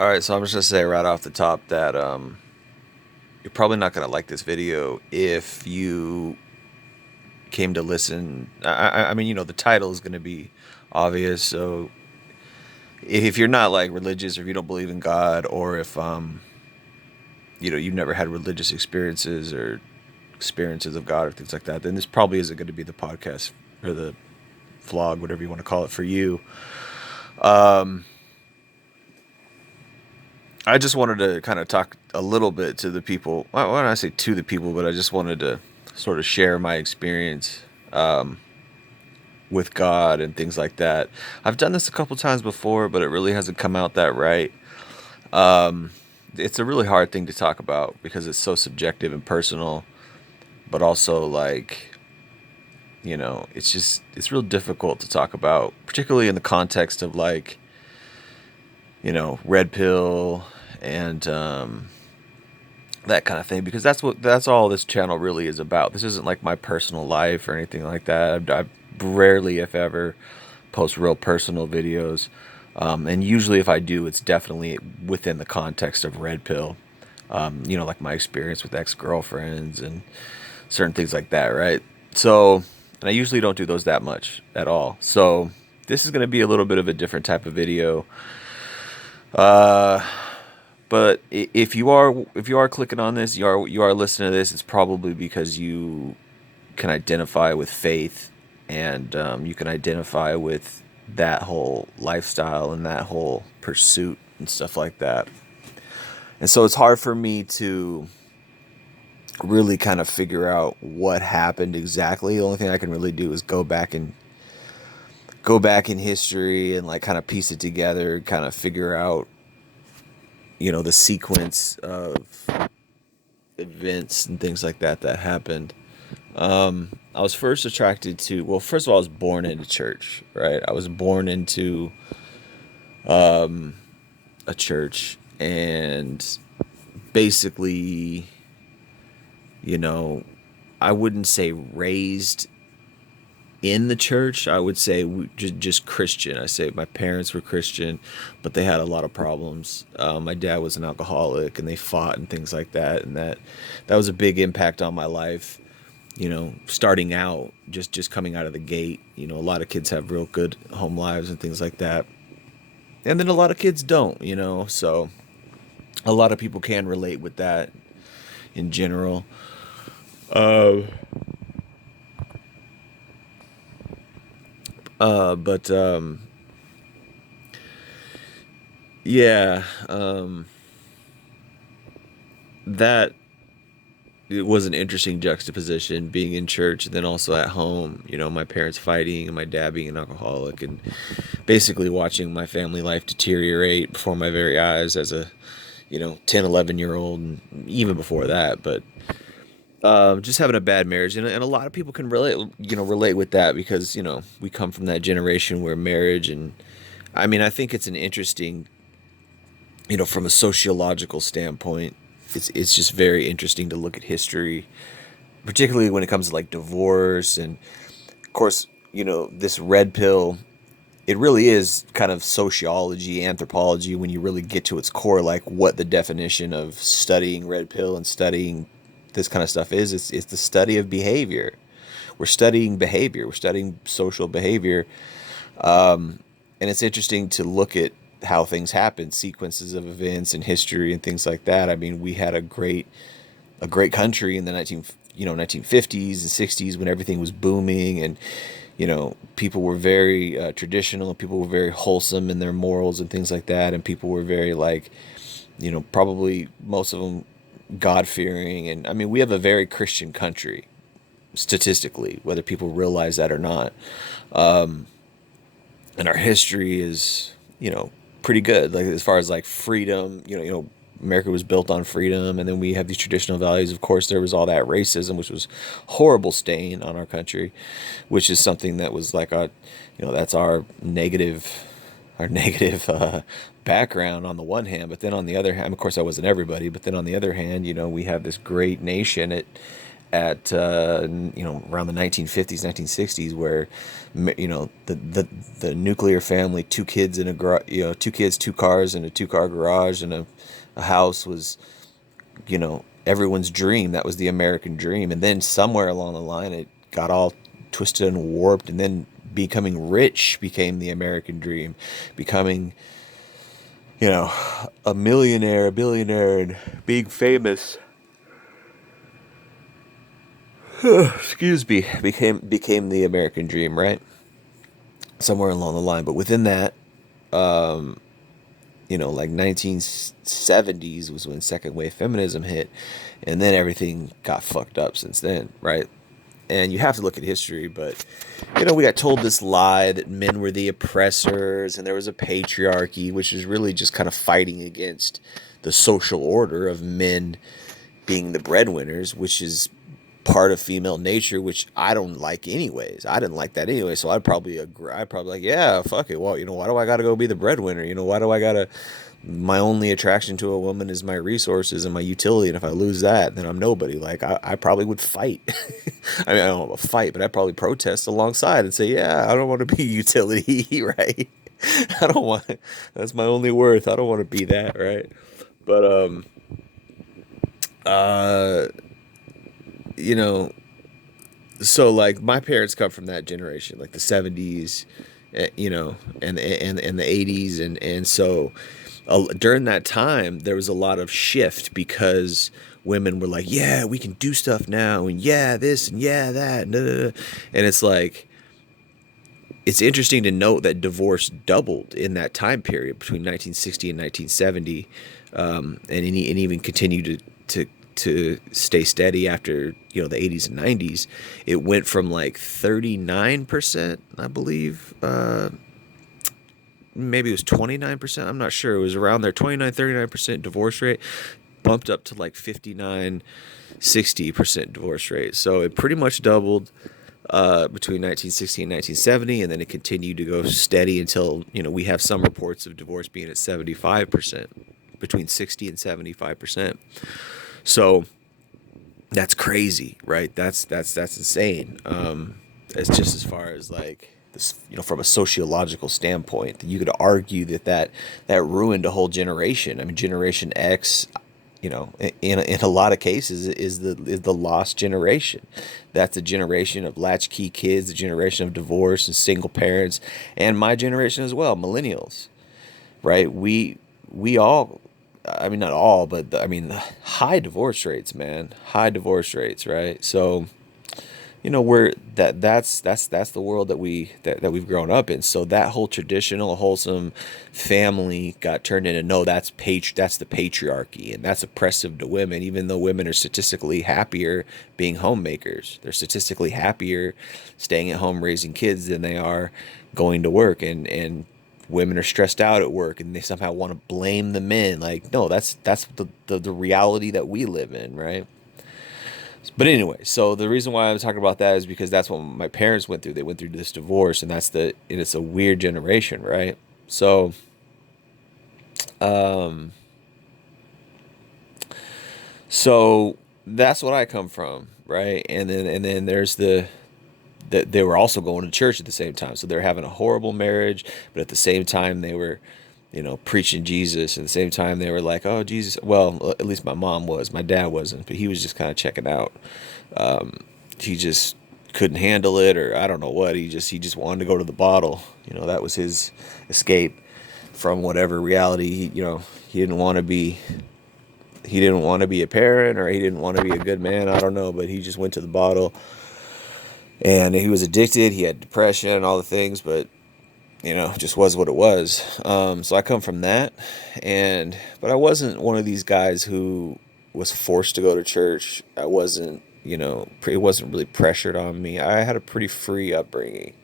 All right, so I'm just gonna say right off the top that you're probably not gonna like this video if you came to listen. I mean, the title is gonna be obvious. So if you're not like religious, or if you don't believe in God, or if you've never had religious experiences or experiences of God or things like that, then this probably isn't going to be the podcast or the vlog, whatever you want to call it, for you. Um, I just wanted to kind of talk a little bit to the people. Well, why don't I say to the people, but I just wanted to sort of share my experience with God and things like that. I've done this a couple times before, but it really hasn't come out that right. Um, it's a really hard thing to talk about because it's so subjective and personal, but also like, it's real difficult to talk about, particularly in the context of like, red pill and that kind of thing, because that's all this channel really is about. This isn't like my personal life or anything like that. I rarely, if ever, post real personal videos, and usually if I do, it's definitely within the context of red pill. Like my experience with ex-girlfriends and certain things like that, right? So, and I usually don't do those that much at all. So this is going to be a little bit of a different type of video. Uh, but if you are clicking on this, you are listening to this, it's probably because you can identify with faith, and you can identify with that whole lifestyle and that whole pursuit and stuff like that. And so it's hard for me to really kind of figure out what happened exactly. The only thing I can really do is go back in history and like kind of piece it together, kind of figure out, the sequence of events and things like that happened. I was first attracted to, well, first of all, I was born into church, right? I was born into a church, and basically, you know, I wouldn't say raised in the church. I would say just Christian. I say my parents were Christian, but they had a lot of problems. My dad was an alcoholic, and they fought and things like that, and that was a big impact on my life. Starting out, just coming out of the gate. A lot of kids have real good home lives and things like that, and then a lot of kids don't. So a lot of people can relate with that in general. Uh, but yeah, that it was an interesting juxtaposition, being in church and then also at home. My parents fighting and my dad being an alcoholic, and basically watching my family life deteriorate before my very eyes as a 10, 11 year old, and even before that. But just having a bad marriage, and a lot of people can relate with that, because we come from that generation where marriage, and I mean, I think it's an interesting, from a sociological standpoint, it's just very interesting to look at history, particularly when it comes to like divorce. And of course, this red pill, it really is kind of sociology, anthropology, when you really get to its core, like what the definition of studying red pill and studying this kind of stuff is. It's the study of behavior. We're studying behavior. We're studying social behavior. And it's interesting to look at how things happen, sequences of events in history and things like that. I mean, we had a great country in the 1950s and 60s, when everything was booming, and people were very traditional, and people were very wholesome in their morals and things like that, and people were very like, probably most of them God fearing. And I mean, we have a very Christian country statistically, whether people realize that or not. And our history is, pretty good. Like as far as like freedom, America was built on freedom, and then we have these traditional values. Of course, there was all that racism, which was horrible stain on our country, which is something that was like that's our negative background on the one hand. But then on the other hand, of course, I wasn't everybody. But then on the other hand, we have this great nation at around the 1950s, 1960s, where the nuclear family, two kids in a two kids, two cars in a two-car garage and a house was everyone's dream. That was the American dream. And then somewhere along the line, it got all twisted and warped. And then becoming rich became the American dream. Becoming, a millionaire, a billionaire, and being famous. Excuse me. Became the American dream, right? Somewhere along the line. But within that, like 1970s was when second wave feminism hit, and then everything got fucked up since then, right? And you have to look at history, but we got told this lie that men were the oppressors and there was a patriarchy, which is really just kind of fighting against the social order of men being the breadwinners, which is part of female nature, which I don't like anyways. I didn't like that anyway, so I'd probably agree. I'd probably like, yeah, fuck it. Well, why do I gotta go be the breadwinner? Why do I gotta? My only attraction to a woman is my resources and my utility, and if I lose that, then I'm nobody. Like I probably would fight. I mean, I don't know about fight, but I'd probably protest alongside and say, yeah, I don't want to be utility, right? I don't want. That's my only worth. I don't want to be that, right? But uh, you know, so like my parents come from that generation, like the 70s, and the 80s, and so during that time there was a lot of shift because women were like, yeah, we can do stuff now, and yeah, this and yeah, that, and it's like it's interesting to note that divorce doubled in that time period between 1960 and 1970, and even continued to stay steady after the 80s and 90s. It went from like 39%, I believe, maybe it was 29%, I'm not sure, it was around there, 29-39% divorce rate, bumped up to like 59-60% divorce rate. So it pretty much doubled between 1960 and 1970, and then it continued to go steady until we have some reports of divorce being at 75%, between 60 and 75%. So that's crazy, right? That's insane. It's just as far as like this, from a sociological standpoint, you could argue that ruined a whole generation. I mean, Generation X, in a lot of cases is the lost generation. That's a generation of latchkey kids, a generation of divorce and single parents, and my generation as well, millennials, right? We all, I mean, not all, but I mean, high divorce rates, man, high divorce rates, right? So we're that's the world that we've grown up in. So that whole traditional wholesome family got turned into, no, that's the patriarchy, and that's oppressive to women, even though women are statistically happier being homemakers. They're statistically happier staying at home raising kids than they are going to work, and women are stressed out at work and they somehow want to blame the men. Like, no, that's the reality that we live in, right? But anyway, so the reason why I'm talking about that is because that's what my parents went through. They went through this divorce, and it's a weird generation, right? So, um, so that's what I come from, right? And then there's that they were also going to church at the same time. So they're having a horrible marriage, but at the same time they were, preaching Jesus. At the same time they were like, oh, Jesus. Well, at least my mom was. My dad wasn't, but he was just kind of checking out. He just couldn't handle it, or I don't know what. He just wanted to go to the bottle. That was his escape from whatever reality. He didn't want to be. He didn't want to be a parent, or he didn't want to be a good man. I don't know, but he just went to the bottle, and he was addicted. He had depression and all the things, but just was what it was. So I come from that, but I wasn't one of these guys who was forced to go to church. I wasn't, it wasn't really pressured on me. I had a pretty free upbringing.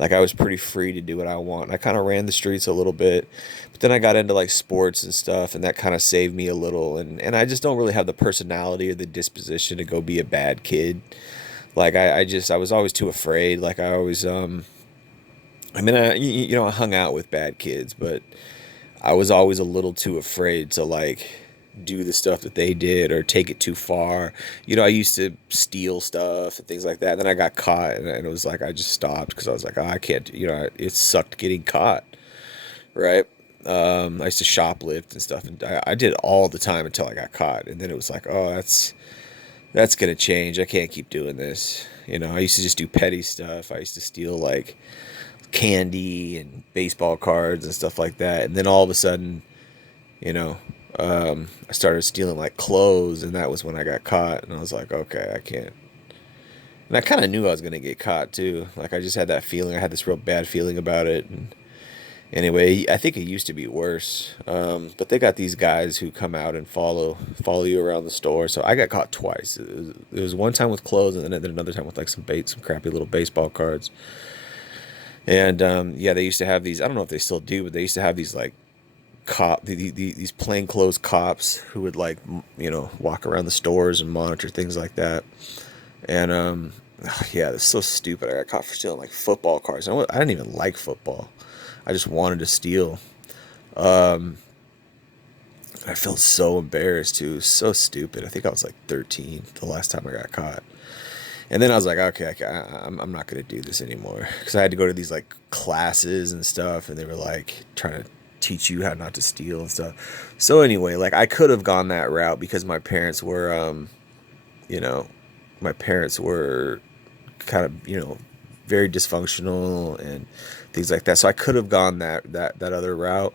Like, I was pretty free to do what I want. I kind of ran the streets a little bit, but then I got into like sports and stuff, and that kind of saved me a little. And I just don't really have the personality or the disposition to go be a bad kid. Like, I was always too afraid. Like, I always, I mean, I hung out with bad kids, but I was always a little too afraid to like do the stuff that they did or take it too far. You know, I used to steal stuff and things like that. Then I got caught, and it was like I just stopped because I was like, oh, I can't. You know, it sucked getting caught, right? I used to shoplift and stuff, and I did it all the time until I got caught, and then it was like, oh, that's gonna change. I can't keep doing this. You know, I used to just do petty stuff. I used to steal like candy and baseball cards and stuff like that, and then all of a sudden, you know, I started stealing like clothes, and that was when I got caught, and I was like, okay, I can't. And I kind of knew I was gonna get caught too. Like I just had that feeling. I had this real bad feeling about it. And anyway, I think it used to be worse. But they got these guys who come out and follow you around the store. So I got caught twice. It was one time with clothes, and then another time with like some crappy little baseball cards. And yeah, they used to have these. I don't know if they still do, but they used to have these like these plainclothes cops who would like you know walk around the stores and monitor things like that. And yeah, it's so stupid. I got caught for stealing like football cards. I didn't even like football. I just wanted to steal. Um, I felt so embarrassed too. It was so stupid. I think I was like 13 the last time I got caught. And then I was like, okay, I'm not gonna do this anymore because I had to go to these like classes and stuff, and they were like trying to teach you how not to steal and stuff. So anyway, like I could have gone that route because my parents were, you know, my parents were kind of, you know, very dysfunctional and things like that. So I could have gone that other route,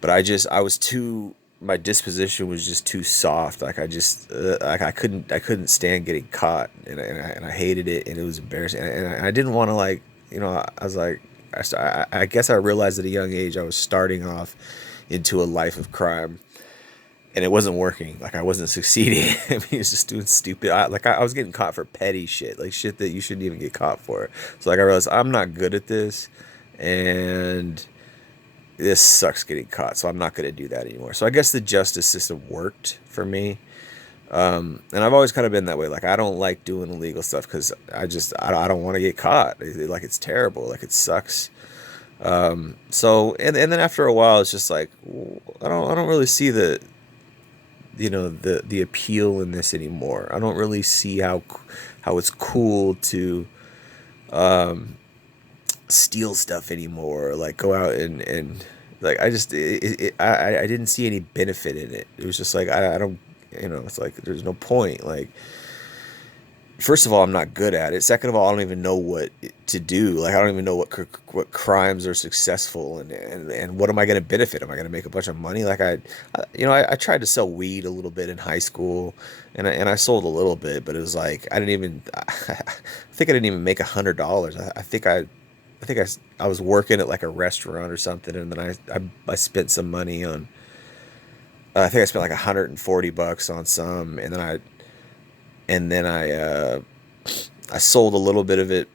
but I was too my disposition was just too soft. Like I just like I couldn't stand getting caught, and I hated it, and it was embarrassing, and I didn't want to like you know I was like I guess I realized at a young age I was starting off into a life of crime, and it wasn't working. Like I wasn't succeeding. I mean, it's just doing stupid. I was getting caught for petty shit, like shit that you shouldn't even get caught for. So like I realized I'm not good at this, and this sucks getting caught. So I'm not going to do that anymore. So I guess the justice system worked for me. And I've always kind of been that way. Like I don't like doing illegal stuff because I don't want to get caught. Like it's terrible. Like it sucks. So and then after a while, it's just like I don't really see the you know the appeal in this anymore. I don't really see how it's cool to steal stuff anymore, or like go out and like I didn't see any benefit in it. It was just like I don't you know it's like there's no point. Like first of all, I'm not good at it. Second of all, I don't even know what to do. Like I don't even know what crimes are successful, and what am I going to benefit? Am I going to make a bunch of money? Like you know, I tried to sell weed a little bit in high school, and I sold a little bit, but it was like I didn't even. I think I didn't even make $100. I think I was working at like a restaurant or something, and then I spent some money on. I think I spent like $140 on some, and then I sold a little bit of it,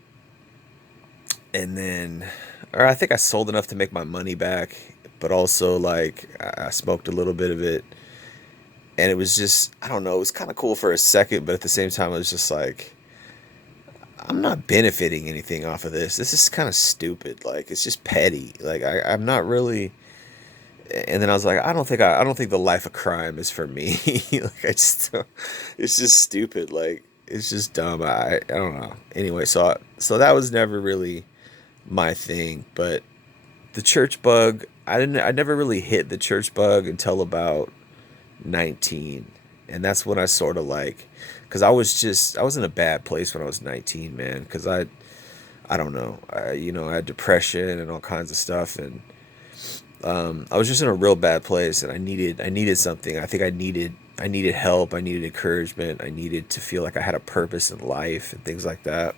and then or I think I sold enough to make my money back, but also like I smoked a little bit of it, and it was just I don't know, it was kind of cool for a second, but at the same time it was just like I'm not benefiting anything off of this. This is kind of stupid. Like it's just petty. Like I'm not really. And then I was like, I don't think the life of crime is for me. Like I just, it's just stupid. Like it's just dumb. I don't know. Anyway, so that was never really my thing. But the church bug, I never really hit the church bug until about 19, and that's when I sort of like, because I was in a bad place when I was 19, man. Because I don't know, you know, I had depression and all kinds of stuff, and I was just in a real bad place, and I needed something. I think I needed help. I needed encouragement. I needed to feel like I had a purpose in life and things like that.